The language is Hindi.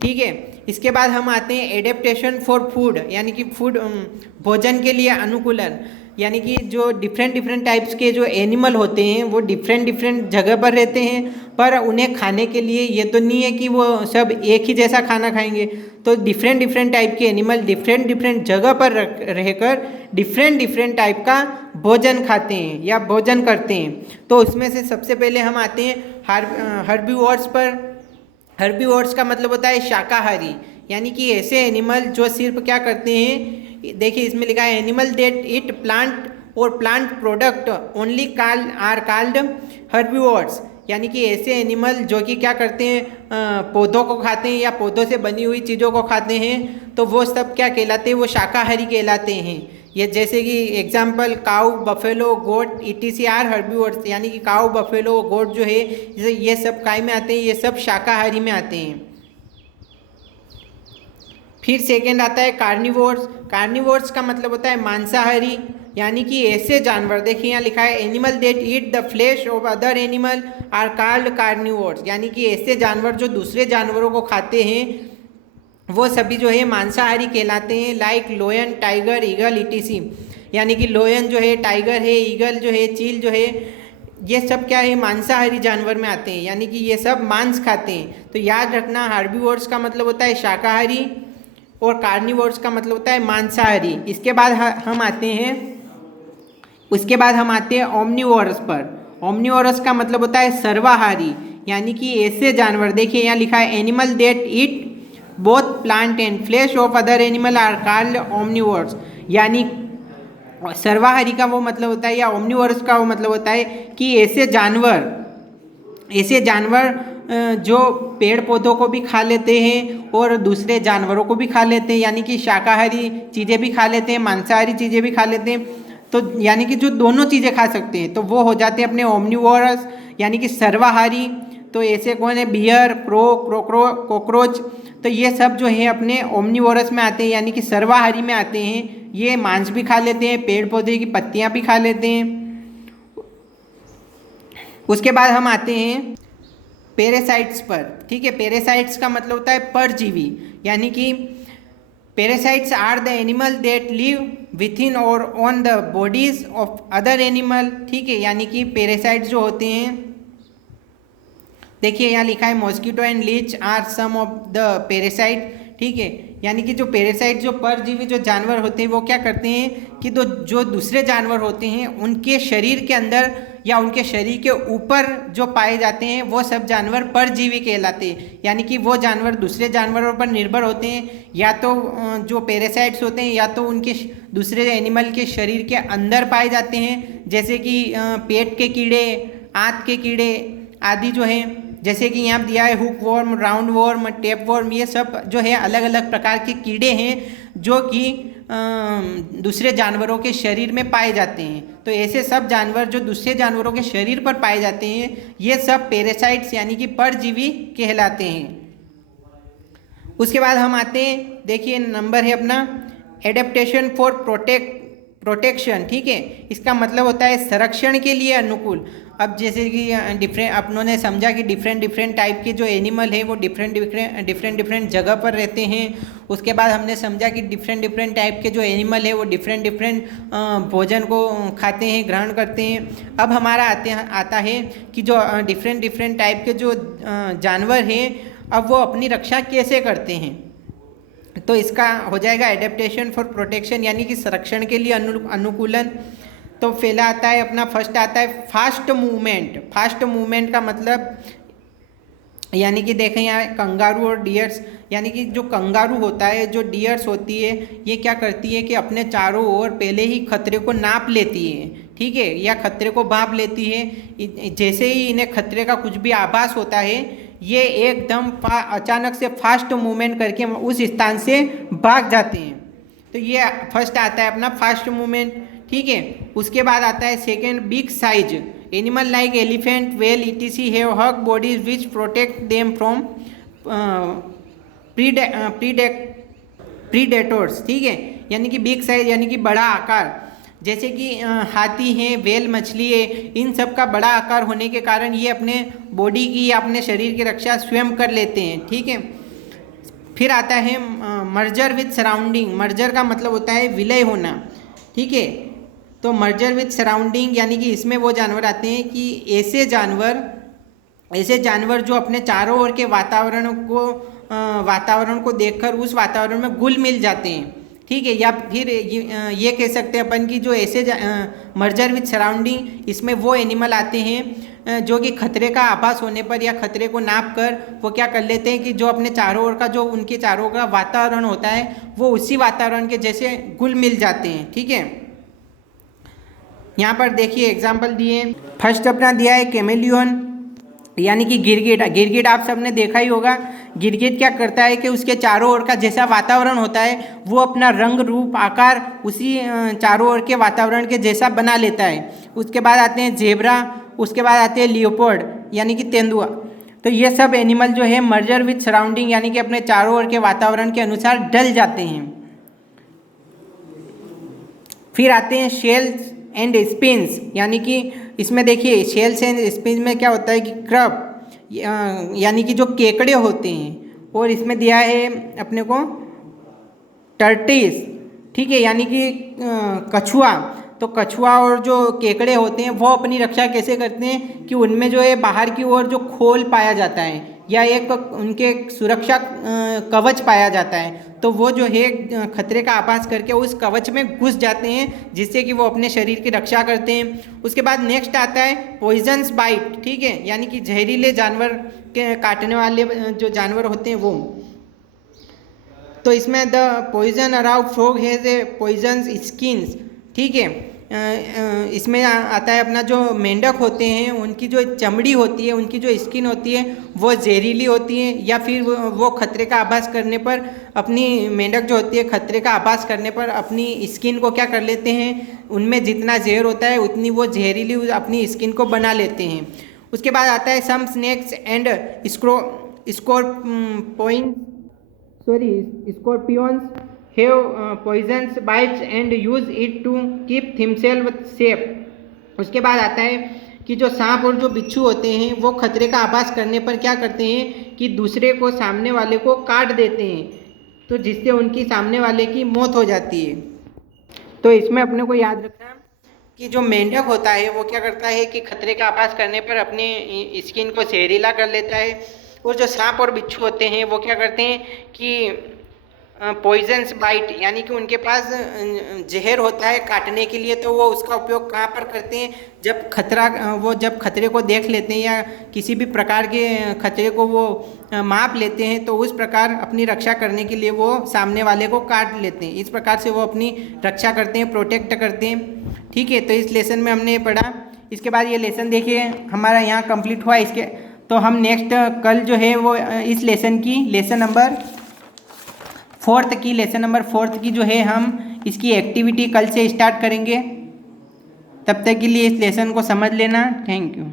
ठीक है। इसके बाद हम आते हैं एडेप्टेशन फॉर फूड, यानी कि फूड भोजन के लिए अनुकूलन, यानी कि जो डिफरेंट डिफरेंट टाइप्स के जो एनिमल होते हैं वो डिफरेंट डिफरेंट जगह पर रहते हैं, पर उन्हें खाने के लिए ये तो नहीं है कि वो सब एक ही जैसा खाना खाएंगे। तो डिफरेंट डिफरेंट टाइप के एनिमल डिफरेंट डिफरेंट जगह पर रहकर डिफरेंट डिफरेंट टाइप का भोजन खाते हैं या भोजन करते हैं। तो उसमें से सबसे पहले हम आते हैं हर्बीवोर्स पर। हर्बीवोर्स का मतलब होता है शाकाहारी, यानी कि ऐसे एनिमल जो सिर्फ क्या करते हैं, देखिए इसमें लिखा है एनिमल दैट ईट प्लांट और plant product only called herbivores, यानी कि ऐसे एनिमल जो कि क्या करते हैं, पौधों को खाते हैं या पौधों से बनी हुई चीज़ों को खाते हैं, तो वो सब क्या कहलाते हैं, वो शाकाहारी कहलाते हैं। ये जैसे कि example cow, buffalo, goat ETC are herbivores, यानी कि काऊ, बफेलो, गोट जो है ये सब काय में आते हैं, ये सब शाकाहारी में आते हैं। फिर सेकेंड आता है कार्निवोर्स। कार्निवोर्स का मतलब होता है मांसाहारी, यानी कि ऐसे जानवर, देखिए यहाँ लिखा है animal that eat the flesh of other animal are called carnivores, यानी कि ऐसे जानवर जो दूसरे जानवरों को खाते हैं वो सभी जो है मांसाहारी कहलाते हैं। लाइक लोयन, टाइगर, ईगल ETC, यानी कि लोयन जो है, टाइगर है, ईगल जो है, चील जो है, ये सब क्या है, मांसाहारी जानवर में आते हैं, यानी कि ये सब मांस खाते हैं। तो याद रखना हार्बीवोर्स का मतलब होता है शाकाहारी और कार्निवोर्स का मतलब होता है मांसाहारी। इसके बाद हम आते हैं ओमनिवोरस पर। ओमनिवोरस का मतलब होता है सर्वाहारी, यानी कि ऐसे जानवर, देखिए यहाँ लिखा है animal that eat both plant and flesh of other animal are called omnivores, यानी सर्वाहारी का वो मतलब होता है या ओमनिवोरस का वो मतलब होता है कि ऐसे जानवर जो पेड़ पौधों को भी खा लेते हैं और दूसरे जानवरों को भी खा लेते हैं, यानी कि शाकाहारी चीज़ें भी खा लेते हैं, मांसाहारी चीज़ें भी खा लेते हैं, तो यानी कि जो दोनों चीज़ें खा सकते हैं, तो वो हो जाते हैं अपने ओमनिवोरस, यानी कि सर्वाहारी। तो ऐसे कौन है, बियर, कॉकरोच, तो ये सब जो है अपने ओमनिवोरस में आते हैं, यानी कि सर्वाहारी में आते हैं। ये मांस भी खा लेते हैं, पेड़ पौधे की पत्तियां भी खा लेते हैं। उसके बाद हम आते हैं पैरासाइट्स पर। ठीक है, पैरासाइट्स का मतलब होता है परजीवी, यानी कि parasites are the animal that live with in और on the bodies of other animal. ठीक है, यानी कि पैरासाइट्स जो होते हैं, देखिए यहाँ लिखा है mosquito and leech are some of the parasite. ठीक है, यानी कि जो पैरासाइट, जो परजीवी जो जानवर होते हैं वो क्या करते हैं कि जो दूसरे जानवर होते हैं उनके शरीर के अंदर या उनके शरीर के ऊपर जो पाए जाते हैं वो सब जानवर परजीवी कहलाते हैं, यानी कि वो जानवर दूसरे जानवरों पर निर्भर होते हैं, या तो जो पैरासाइट्स होते हैं या तो उनके दूसरे एनिमल के शरीर के अंदर पाए जाते हैं, जैसे कि पेट के कीड़े, आंत के कीड़े आदि जो हैं, जैसे कि यहाँ दिया है hook worm, round worm, tape worm, ये सब जो है अलग अलग प्रकार के कीड़े हैं जो कि दूसरे जानवरों के शरीर में पाए जाते हैं। तो ऐसे सब जानवर जो दूसरे जानवरों के शरीर पर पाए जाते हैं ये सब पैरासाइट्स यानी कि परजीवी कहलाते हैं। उसके बाद हम आते हैं, देखिए नंबर है अपना एडेप्टेशन फॉर प्रोटेक्शन। ठीक है, इसका मतलब होता है संरक्षण के लिए अनुकूल। अब जैसे कि अपनों ने समझा कि डिफरेंट टाइप के जो एनिमल है वो डिफरेंट जगह पर रहते हैं। उसके बाद हमने समझा कि डिफरेंट टाइप के जो एनिमल है वो डिफरेंट भोजन को खाते हैं, ग्रहण करते हैं। अब हमारा आता है कि जो डिफरेंट टाइप के जो जानवर हैं अब वो अपनी रक्षा कैसे करते हैं। तो इसका हो जाएगा एडेप्टेशन फॉर प्रोटेक्शन, यानी कि संरक्षण के लिए अनुकूलन। तो पहला आता है अपना, फर्स्ट आता है फास्ट मूवमेंट। फास्ट मूवमेंट का मतलब यानी कि देखें यहाँ कंगारू और डियर्स, यानी कि जो कंगारू होता है, जो डियर्स होती है, ये क्या करती है कि अपने चारों ओर पहले ही खतरे को नाप लेती है। ठीक है, या खतरे को भांप लेती है। जैसे ही इन्हें खतरे का कुछ भी आभास होता है ये एकदम अचानक से फास्ट मूवमेंट करके उस स्थान से भाग जाते हैं। तो ये फर्स्ट आता है अपना फास्ट मूवमेंट। ठीक है, उसके बाद आता है second big size. Animal like elephant, whale ETC have hug bodies which protect them from predators. ठीक है, यानी कि बिग साइज यानी कि बड़ा आकार, जैसे कि हाथी हैं, व्हेल मछली है, इन सब का बड़ा आकार होने के कारण ये अपने बॉडी की या अपने शरीर की रक्षा स्वयं कर लेते हैं। ठीक है, फिर आता है मर्जर विथ सराउंडिंग। मर्जर का मतलब होता है विलय होना, ठीक है। तो मर्जर विथ सराउंडिंग यानी कि इसमें वो जानवर आते हैं कि ऐसे जानवर जो अपने चारों ओर के वातावरण को देखकर उस वातावरण में घुल मिल जाते हैं, ठीक है। या फिर ये कह सकते हैं अपन कि जो ऐसे मर्जर विथ सराउंडिंग, इसमें वो एनिमल आते हैं जो कि खतरे का आभास होने पर या खतरे को नाप कर वो क्या कर लेते हैं कि जो अपने चारों ओर का जो उनके चारों ओर का वातावरण होता है वो उसी वातावरण के जैसे घुल मिल जाते हैं, ठीक है। यहाँ पर देखिए एग्जाम्पल दिए। फर्स्ट अपना दिया है कैमेलियन यानी कि गिरगिट। गिरगिट आप सबने देखा ही होगा। गिरगिट क्या करता है कि उसके चारों ओर का जैसा वातावरण होता है वो अपना रंग रूप आकार उसी चारों ओर के वातावरण के जैसा बना लेता है। उसके बाद आते हैं जेब्रा, उसके बाद आते हैं लियोपर्ड यानी कि तेंदुआ। तो ये सब एनिमल जो है मर्जर विथ सराउंडिंग यानी कि अपने चारों ओर के वातावरण के अनुसार ढल जाते हैं। फिर आते हैं शेल्स एंड स्पिन्स यानी कि इसमें देखिए शेल्स एंड स्पिन्स में क्या होता है कि क्रब यानी कि जो केकड़े होते हैं, और इसमें दिया है अपने को टर्टिस, ठीक है, यानी कि कछुआ। तो कछुआ और जो केकड़े होते हैं वो अपनी रक्षा कैसे करते हैं कि उनमें जो है बाहर की ओर जो खोल पाया जाता है या एक उनके सुरक्षा कवच पाया जाता है, तो वो जो है खतरे का आभास करके उस कवच में घुस जाते हैं जिससे कि वो अपने शरीर की रक्षा करते हैं। उसके बाद नेक्स्ट आता है पॉइजन्स बाइट, ठीक है, यानी कि जहरीले जानवर के काटने वाले जो जानवर होते हैं वो। तो इसमें the poison around frog has a poisons skins, ठीक है। इसमें आता है अपना जो मेंढक होते हैं उनकी जो चमड़ी होती है, उनकी जो स्किन होती है वो जहरीली होती है, या फिर वो खतरे का आभास करने पर अपनी मेंढक जो होती है खतरे का आभास करने पर अपनी स्किन को क्या कर लेते हैं, उनमें जितना जहर होता है उतनी वो जहरीली अपनी स्किन को बना लेते हैं। उसके बाद आता है some snakes and scorpions have poisons bites and use it to keep themselves safe। उसके बाद आता है कि जो सांप और जो बिच्छू होते हैं वो खतरे का आभास करने पर क्या करते हैं कि दूसरे को सामने वाले को काट देते हैं, तो जिससे उनकी सामने वाले की मौत हो जाती है। तो इसमें अपने को याद रखना कि जो मेंढक होता है वो क्या करता है कि खतरे का आभास करने पर अपनी स्किन को जहरीला कर लेता है, और जो सांप और बिच्छू होते हैं वो क्या करते हैं कि पॉइजन्स बाइट यानी कि उनके पास जहर होता है काटने के लिए, तो वो उसका उपयोग कहाँ पर करते हैं, जब खतरे को देख लेते हैं या किसी भी प्रकार के खतरे को वो माप लेते हैं, तो उस प्रकार अपनी रक्षा करने के लिए वो सामने वाले को काट लेते हैं। इस प्रकार से वो अपनी रक्षा करते हैं, प्रोटेक्ट करते हैं, ठीक है। तो इस लेसन में हमने ये पढ़ा। इसके बाद ये लेसन देखिए हमारा यहाँ कंप्लीट हुआ। इसके तो हम नेक्स्ट कल जो है वो इस लेसन की लेसन नंबर 4 की जो है हम इसकी एक्टिविटी कल से स्टार्ट करेंगे। तब तक के लिए इस लेसन को समझ लेना। Thank you.